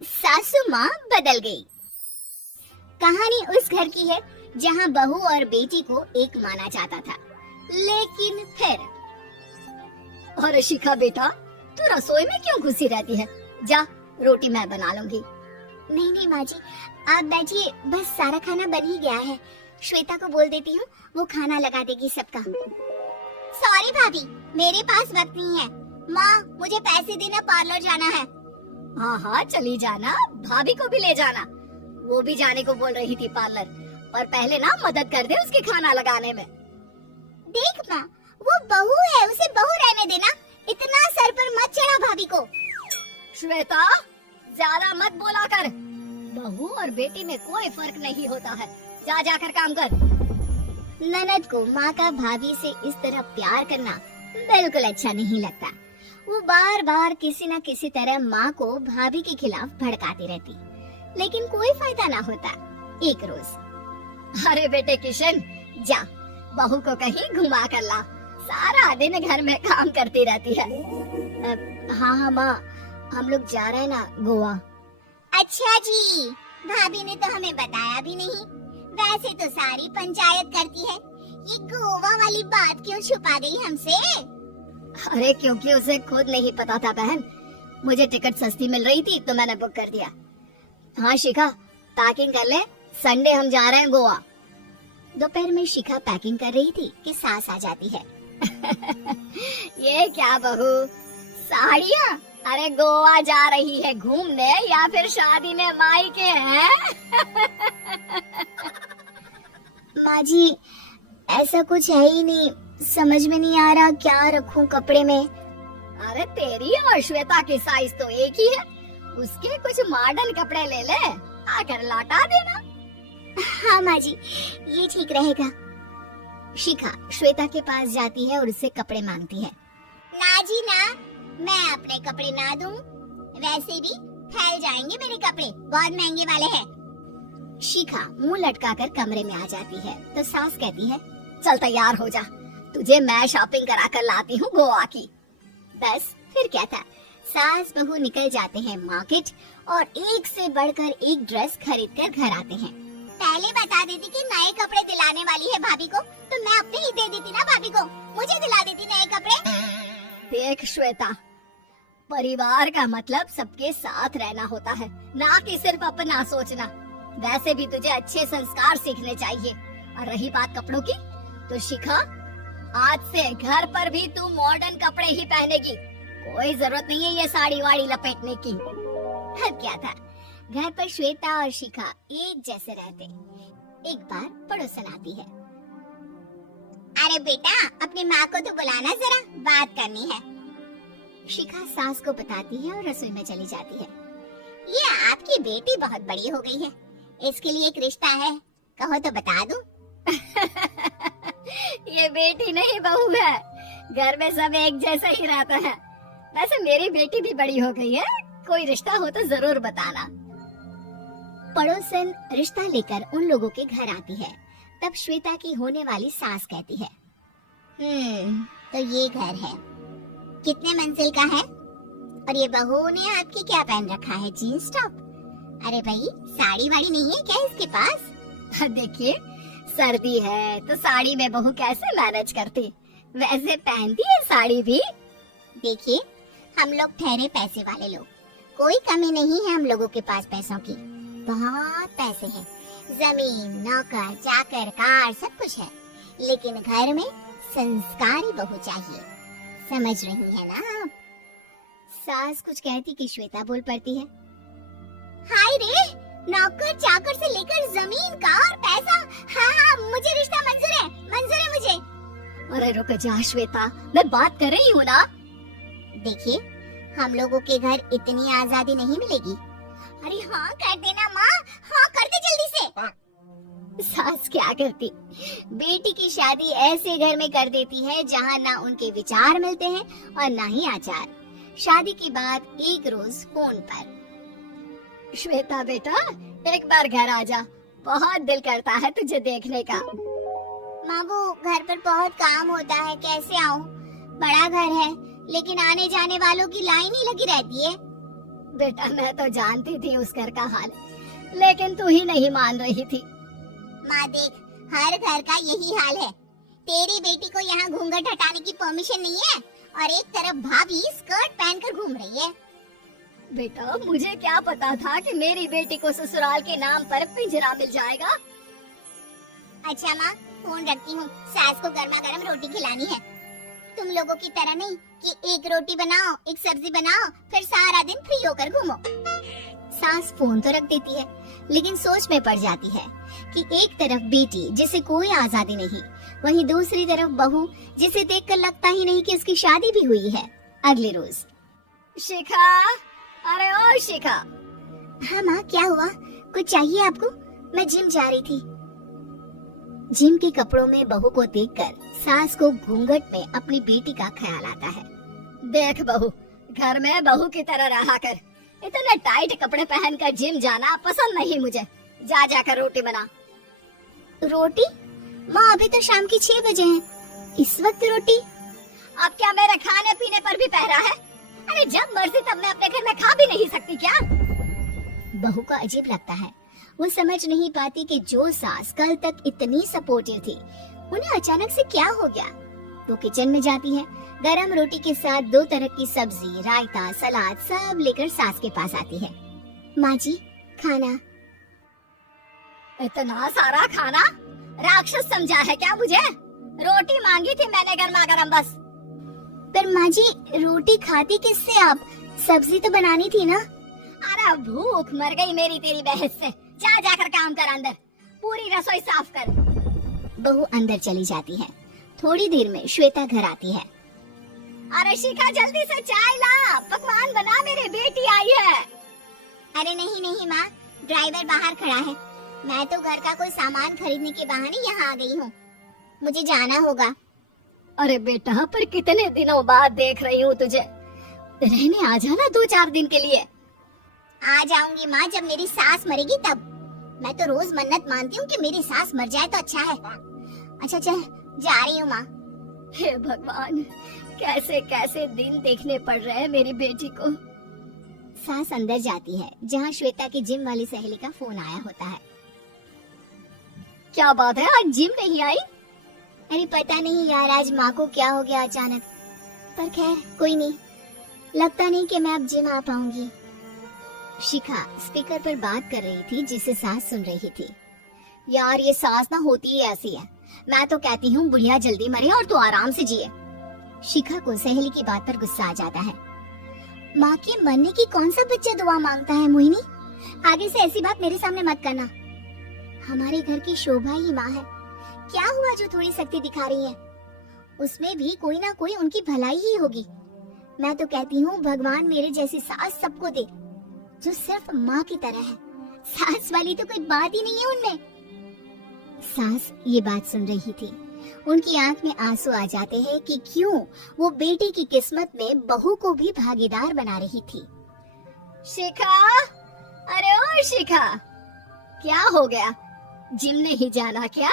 सासू माँ बदल गई। कहानी उस घर की है जहाँ बहू और बेटी को एक माना जाता था, लेकिन फिर। अरे शिखा बेटा, तू रसोई में क्यों घुसी रहती है? जा, रोटी मैं बना लूंगी। नहीं नहीं माँ जी, आप बैठिए, बस सारा खाना बन ही गया है। श्वेता को बोल देती हूँ, वो खाना लगा देगी सबका। सॉरी भाभी, मेरे पास वक्त नहीं है। माँ, मुझे पैसे देना, पार्लर जाना है। हाँ हाँ चली जाना, भाभी को भी ले जाना। वो भी जाने को बोल रही थी पार्लर, पर पहले ना मदद कर दे उसके खाना लगाने में। देख माँ, वो बहू है, उसे बहू रहने देना। इतना सर पर मत चढ़ा भाभी को। श्वेता, ज्यादा मत बोला कर। बहू और बेटी में कोई फर्क नहीं होता है। जा जाकर काम कर। ननद को माँ का भाभी से इस तरह प्यार करना बिल्कुल अच्छा नहीं लगता। वो बार बार किसी न किसी तरह माँ को भाभी के खिलाफ भड़काती रहती, लेकिन कोई फायदा ना होता। एक रोज, अरे बेटे किशन, जा बहू को कहीं घुमा कर ला। सारा दिन घर में काम करती रहती है। हाँ हाँ माँ, हम लोग जा रहे हैं ना गोवा। अच्छा जी, भाभी ने तो हमें बताया भी नहीं। वैसे तो सारी पंचायत करती है, ये गोवा वाली बात क्यों छुपा गई हमसे? अरे क्योंकि उसे खुद नहीं पता था बहन। मुझे टिकट सस्ती मिल रही थी तो मैंने बुक कर दिया। हाँ शिखा, पैकिंग कर ले, संडे हम जा रहे हैं गोवा। दोपहर में शिखा पैकिंग कर रही थी कि सास आ जाती है। ये क्या बहू, साड़ियाँ? अरे गोवा जा रही है घूमने या फिर शादी में मायके हैं? माँ जी, ऐसा कुछ है ही नहीं, समझ में नहीं आ रहा क्या रखूं कपड़े में। अरे तेरी और श्वेता की साइज तो एक ही है, उसके कुछ मॉडर्न कपड़े ले ले, आकर लौटा देना। हाँ माँ जी, ये ठीक रहेगा। शिखा श्वेता के पास जाती है और उससे कपड़े मांगती है। ना जी ना, मैं अपने कपड़े ना दूं, वैसे भी फैल जाएंगे मेरे कपड़े, बहुत महंगे वाले हैं। शिखा मुंह लटकाकर कमरे में आ जाती है तो सास कहती है, चल तैयार हो जा, तुझे मैं शॉपिंग करा कर लाती हूँ गोवा की। बस फिर क्या था, सास बहू निकल जाते हैं मार्केट और एक से बढ़कर एक ड्रेस खरीद कर घर आते हैं। पहले बता देती कि नए कपड़े दिलाने वाली है भाभी को, तो मैं अपने ही दे देती ना भाभी को, मुझे दिला देती नए कपड़े। देख श्वेता, परिवार का मतलब सबके साथ रहना होता है, ना कि सिर्फ अपना सोचना। वैसे भी तुझे अच्छे संस्कार सीखने चाहिए। और रही बात कपड़ों की, तो शिखा, आज से घर पर भी तू मॉडर्न कपड़े ही पहनेगी। कोई जरूरत नहीं है ये साड़ी वाड़ी लपेटने की। अब क्या था, घर पर श्वेता और शिखा एक जैसे रहते। एक बार पड़ोसन आती है। अरे बेटा, अपनी माँ को तो बुलाना जरा, बात करनी है। शिखा सास को बताती है और रसोई में चली जाती है। ये आपकी बेटी बहुत बड़ी हो गई है, इसके लिए एक रिश्ता है, कहो तो बता दूं। ये बेटी नहीं बहू है, घर में सब एक जैसा ही रहता है। वैसे मेरी बेटी भी बड़ी हो गई है, कोई रिश्ता हो तो जरूर बताना। पड़ोसन रिश्ता लेकर उन लोगों के घर आती है। तब श्वेता की होने वाली सास कहती है, तो ये घर है, कितने मंजिल का है? और ये बहू ने आपकी क्या पहन रखा है, जीन्स टॉप? अरे भाई, साड़ी वाड़ी नहीं है क्या इसके पास? देखिए, सर्दी है तो साड़ी में बहू कैसे मैनेज करती, वैसे पहनती है साड़ी भी। देखिए, हम लोग ठहरे पैसे वाले लोग, कोई कमी नहीं है हम लोगों के पास पैसों की, बहुत पैसे हैं, जमीन, नौकर, चाकर, कार, सब कुछ है, लेकिन घर में संस्कारी बहू चाहिए, समझ रही है ना आप? सास कुछ कहती कि श्वेता बोल पड़ती है, हाय रे, नौकर चाकर से लेकर जमीन, कार, पैसा, हाँ हाँ, मुझे रिश्ता मंजूर है, मंजूर है मुझे। अरे रुक जा श्वेता, मैं बात कर रही हूँ ना। देखिए, हम लोगों के घर इतनी आजादी नहीं मिलेगी। अरे हाँ कर देना माँ, हाँ कर दे जल्दी से। सास क्या करती, बेटी की शादी ऐसे घर में कर देती है जहाँ ना उनके विचार मिलते हैं और ना ही आचार। शादी की बात एक रोज फोन पर, श्वेता बेटा, एक बार घर आ जा, बहुत दिल करता है तुझे देखने का। माँ वो घर पर बहुत काम होता है, कैसे आऊँ? बड़ा घर है लेकिन आने जाने वालों की लाइन ही लगी रहती है। बेटा मैं तो जानती थी उस घर का हाल, लेकिन तू ही नहीं मान रही थी। माँ देख, हर घर का यही हाल है। तेरी बेटी को यहाँ घूंघट हटाने की परमिशन नहीं है और एक तरफ भाभी स्कर्ट पहनकर घूम रही है। बेटा मुझे क्या पता था कि मेरी बेटी को ससुराल के नाम पर पिंजरा मिल जाएगा। अच्छा माँ, फोन रखती हूँ, सास को गर्मा गर्म रोटी खिलानी है। तुम लोगों की तरह नहीं कि एक रोटी बनाओ, एक सब्जी बनाओ, फिर सारा दिन फ्री होकर घूमो। सास फोन तो रख देती है, लेकिन सोच में पड़ जाती है कि एक तरफ बेटी जिसे कोई आजादी नहीं, वहीं दूसरी तरफ बहू जिसे देखकर लगता ही नहीं कि उसकी शादी भी हुई है। अगले रोज। शिखा, अरे ओ शिखा। हाँ माँ, क्या हुआ? कुछ चाहिए आपको? मैं जिम जा रही थी। जिम के कपड़ों में बहू को देखकर सास को घूंघट में अपनी बेटी का ख्याल आता है। देख बहू, घर में बहू की तरह रहा कर। इतने टाइट कपड़े पहनकर जिम जाना पसंद नहीं मुझे। जा जाकर रोटी बना। रोटी? माँ अभी तो शाम के 6 बजे हैं। इस वक्त रोटी? अब क्या मेरे खाने पीने पर भी पहरा है? अरे जब मर्जी तब मैं अपने घर में खा भी नहीं सकती क्या? बहू को अजीब लगता है। वो समझ नहीं पाती कि जो सास कल तक इतनी सपोर्टिव थी, उन्हें अचानक से क्या हो गया। वो किचन में जाती है, गरम रोटी के साथ 2 तरह की सब्जी, रायता, सलाद सब लेकर सास के पास आती है। माँ जी, खाना। इतना सारा खाना? राक्षस समझा है क्या मुझे? रोटी मांगी थी मैंने गर्मा गरम बस। पर माँ जी, रोटी खाती किससे आप? सब्जी तो बनानी थी ना। अरे भूख मर गई मेरी तेरी बहस से। जा जाकर काम कर, अंदर पूरी रसोई साफ कर। बहू अंदर चली जाती है। थोड़ी देर में श्वेता घर आती है। अरे शिखा जल्दी से चाय ला, पकवान बना, मेरी बेटी आई है। अरे नहीं नहीं माँ, ड्राइवर बाहर खड़ा है। मैं तो घर का कोई सामान खरीदने के बहाने यहाँ आ गई हूँ। मुझे जाना होगा। अरे बेटा, पर कितने दिनों बाद देख रही हूँ तुझे। रहने आ जाना 2-4 दिन के लिए। आ जाऊंगी माँ, जब मेरी सास मरेगी तब। मैं तो रोज मन्नत मानती हूँ कि मेरी सास मर जाए तो अच्छा है। अच्छा चल, जा रही हूँ माँ। हे भगवान, कैसे कैसे दिन देखने पड़ रहे हैं मेरी बेटी को। सास अंदर जाती है, जहाँ श्वेता की जिम वाली सहेली का फोन आया होता है। क्या बात है, आज जिम नहीं आई? अरे पता नहीं यार, आज माँ को क्या हो गया अचानक। पर खैर कोई नहीं, लगता नहीं कि मैं अब जिम आ पाऊंगी। शिखा स्पीकर पर बात कर रही थी, जिसे सास सुन रही थी। यार ये सास ना होती ही ऐसी है। मैं तो कहती हूँ बुढ़िया जल्दी मरे और तू आराम से जिए। शिखा को सहेली की बात पर गुस्सा आ जाता है। माँ के मरने की कौन सा बच्चा दुआ मांगता है मोहिनी? आगे से ऐसी बात मेरे सामने मत करना। हमारे घर की शोभा ही माँ है। क्या हुआ जो थोड़ी शक्ति दिखा रही है? उसमें भी कोई ना कोई उनकी भलाई ही होगी। मैं तो कहती हूँ भगवान मेरे जैसी सास सबको दे, जो सिर्फ माँ की तरह है। सास वाली तो कोई बात ही नहीं है उनमें। सास ये बात सुन रही थी। उनकी आंख में आंसू आ जाते हैं कि क्यों वो बेटी की किस्मत में बहू को भी भागीदार बना रही थी। शिखा, अरे ओ शिखा, क्या हो गया? जिम नहीं जाना क्या?